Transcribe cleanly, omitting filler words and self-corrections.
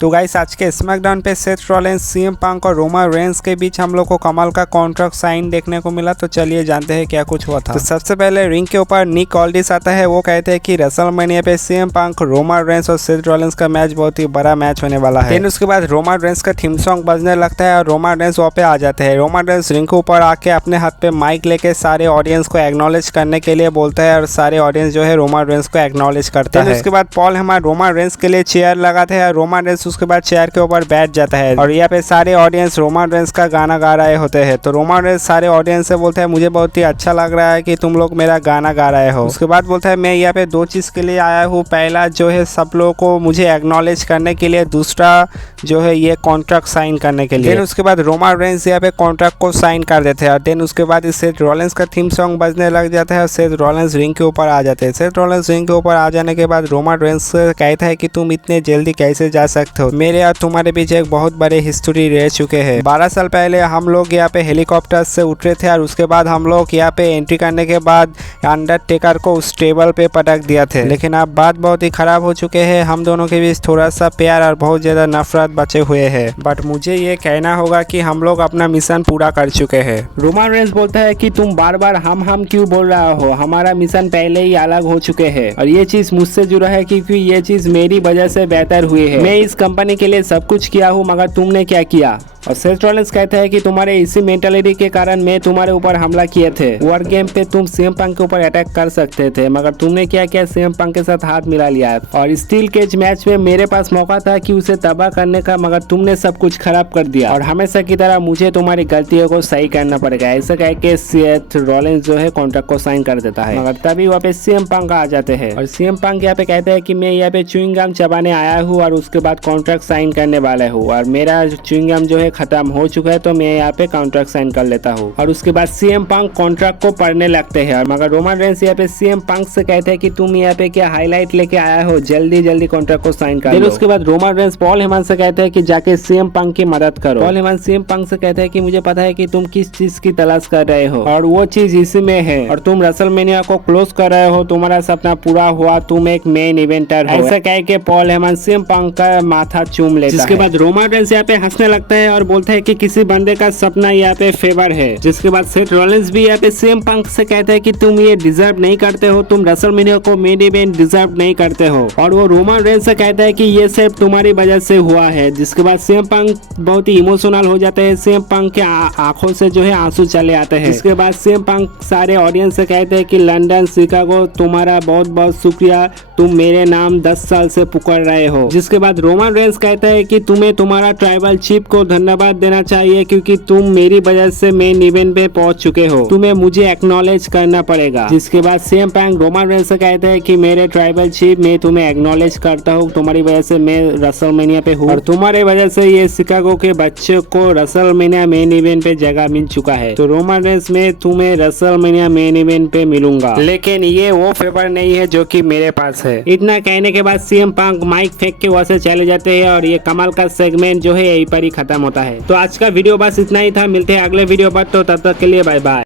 तो गाइस आज के स्मैकडाउन पे सेथ रॉलिंस, सीएम पंक और रोमन रेंस के बीच हम लोग को कमाल का कॉन्ट्रैक्ट साइन देखने को मिला। तो चलिए जानते हैं क्या कुछ हुआ था। तो सबसे पहले रिंग के ऊपर निक ऑल्डिस आता है। वो कहते हैं कि रेसलमेनिया पे सीएम पंक, रोमन रेंस और सेथ रॉलिंस का मैच बहुत ही बड़ा मैच होने वाला है। फिर उसके बाद रोमन रेंस का थीम सॉन्ग बजने लगता है और रोमन रेंस वहाँ पे आ जाते हैं। रोमन रेंस रिंग के ऊपर आके अपने हाथ पे माइक लेके सारे ऑडियंस को एक्नॉलेज करने के लिए बोलता है और सारे ऑडियंस जो है रोमन रेंस को एक्नॉलेज करता है। उसके बाद पॉल हेमन रोमन रेंस के लिए चेयर लगाते हैं। रोमन रेंस उसके बाद चेयर के ऊपर बैठ जाता है और यहाँ पे सारे ऑडियंस रोमन रेंस का गाना गा रहे होते हैं। तो रोमन रेंस सारे ऑडियंस से बोलता है मुझे बहुत ही अच्छा लग रहा है कि तुम लोग मेरा गाना गा रहे हो। उसके बाद बोलता है मैं यहाँ पे दो चीज के लिए आया हूँ। पहला जो है सब लोगों को मुझे एक्नॉलेज करने के लिए, दूसरा जो है ये कॉन्ट्रैक्ट साइन करने के लिए। देन उसके बाद रोमन रेंस यहाँ पे कॉन्ट्रैक्ट को साइन कर देते हैं और देन उसके बाद सेथ रॉलिंस का थीम सॉन्ग बजने लग जाता है और सेथ रॉलिंस रिंग के ऊपर आ जाते हैं। सेथ रॉलिंस रिंग के ऊपर आ जाने के बाद रोमन रेंस कहता है कि तुम इतने जल्दी कैसे जा सकते हो, मेरे और तुम्हारे बीच एक बहुत बड़े हिस्ट्री रह चुके हैं। 12 साल पहले हम लोग यहाँ पे हेलीकॉप्टर से उतरे थे और उसके बाद हम लोग यहाँ पे एंट्री करने के बाद अंडरटेकर को उस टेबल पे पटक दिया थे, लेकिन अब बात बहुत ही खराब हो चुके हैं। हम दोनों के बीच थोड़ा सा प्यार और बहुत ज्यादा नफरत बचे हुए हैं, बट मुझे ये कहना होगा कि हम लोग अपना मिशन पूरा कर चुके हैं। रोमन रेंस बोलता है कि तुम बार बार हम क्यों बोल रहा हो, हमारा मिशन पहले ही अलग हो चुके हैं और ये चीज मुझसे जुड़ा है क्योंकि ये चीज मेरी वजह से बेहतर हुई है। मैं इस कंपनी के लिए सब कुछ किया हूँ, मगर तुमने क्या किया? और सेथ रॉलिंस कहता है कि तुम्हारे इसी मेंटालिटी के कारण मैं तुम्हारे ऊपर हमला किए थे। war गेम पे तुम सीएम पंक के ऊपर अटैक कर सकते थे, मगर तुमने क्या किया, सीएम पंक के साथ हाथ मिला लिया। और स्टील केज मैच में मेरे पास मौका था कि उसे तबाह करने का, मगर तुमने सब कुछ खराब कर दिया और हमेशा की तरह मुझे तुम्हारी गलतियों को सही करना पड़ेगा। ऐसा कह के सेथ रॉलिंस जो है कॉन्ट्रैक्ट को साइन कर देता है, मगर तभी वहाँ पे सीएम पंक आ जाते हैं और सीएम पंक यहाँ पे कहते हैं कि मैं यहाँ पे च्युइंग गम चबाने आया हूँ और उसके बाद कॉन्ट्रैक्ट साइन करने वाला हूँ और मेरा च्युइंग गम जो है खत्म हो चुका है, तो मैं यहाँ पे कॉन्ट्रैक्ट साइन कर लेता हूँ। और उसके बाद सीएम पंक कॉन्ट्रैक्ट को पढ़ने लगते हैं और मगर रोमन रेंस यहाँ पे सीएम पंक से कहते हैं कि तुम यहाँ पे क्या हाईलाइट लेके आया हो, जल्दी जल्दी कॉन्ट्रैक्ट को साइन कर लो। उसके बाद रोमन रेंस पॉल हेमन से कहते हैं कि जाके सीएम पंक की मदद करो। पॉल हेमन सीएम पंक से कहते हैं कि मुझे पता है कि तुम किस चीज की तलाश कर रहे हो और वो चीज इसी में है और तुम रेसलमेनिया को क्लोज कर रहे हो, तुम्हारा सपना पूरा हुआ, तुम एक मेन इवेंटर हो। ऐसा कह के पॉल हेमन सीएम पंक का माथा चूम लेता है। जिसके बाद रोमन रेंस यहाँ पे हंसने लगता है और बोलता है कि किसी बंदे का सपना यहाँ पे फेवर है। जिसके बाद सेथ रॉलिंस भी यहाँ पे सीएम पंक से कहते हैं कि तुम ये डिजर्व नहीं करते हो, तुम रेसलमेनिया को मेन इवेंट डिजर्व नहीं करते हो और वो रोमन रेंस से कहता है कि ये सिर्फ तुम्हारी वजह से हुआ है। जिसके बाद सीएम पंक बहुत ही इमोशनल हो जाते हैं। सीएम पंक के आंखों से जो है आंसू चले आते हैं। इसके बाद सीएम पंक सारे ऑडियंस से कहते हैं कि लंदन, शिकागो, तुम्हारा बहुत बहुत शुक्रिया, तुम मेरे नाम 10 साल से पुकार रहे हो। जिसके बाद रोमन रेंस कहता है कि तुम्हें तुम्हारा ट्राइबल चीफ को धन्यवाद देना चाहिए क्योंकि तुम मेरी वजह से मेन इवेंट पे पहुंच चुके हो, तुम्हें मुझे एक्नॉलेज करना पड़ेगा। जिसके बाद सीएम पंक रोमन रेंस से कहते हैं कि मेरे ट्राइबल चीफ, मैं तुम्हें एक्नॉलेज करता हूँ, तुम्हारी वजह से मैं रेसलमेनिया पे हूँ और तुम्हारी वजह से ये शिकागो के बच्चों को रेसलमेनिया मेन इवेंट पे जगह मिल चुका है। तो रोमन रेंस में तुम्हें रेसलमेनिया मेन इवेंट पे मिलूंगा, लेकिन ये वो फेवर नहीं है जो कि मेरे पास है। इतना कहने के बाद सीएम पंक माइक फेंक के वहां से चले जाते हैं और ये कमाल का सेगमेंट जो है यहीं पर ही खत्म होता है। तो आज का वीडियो बस इतना ही था। मिलते हैं अगले वीडियो पर, तो तब तक के लिए बाय बाय।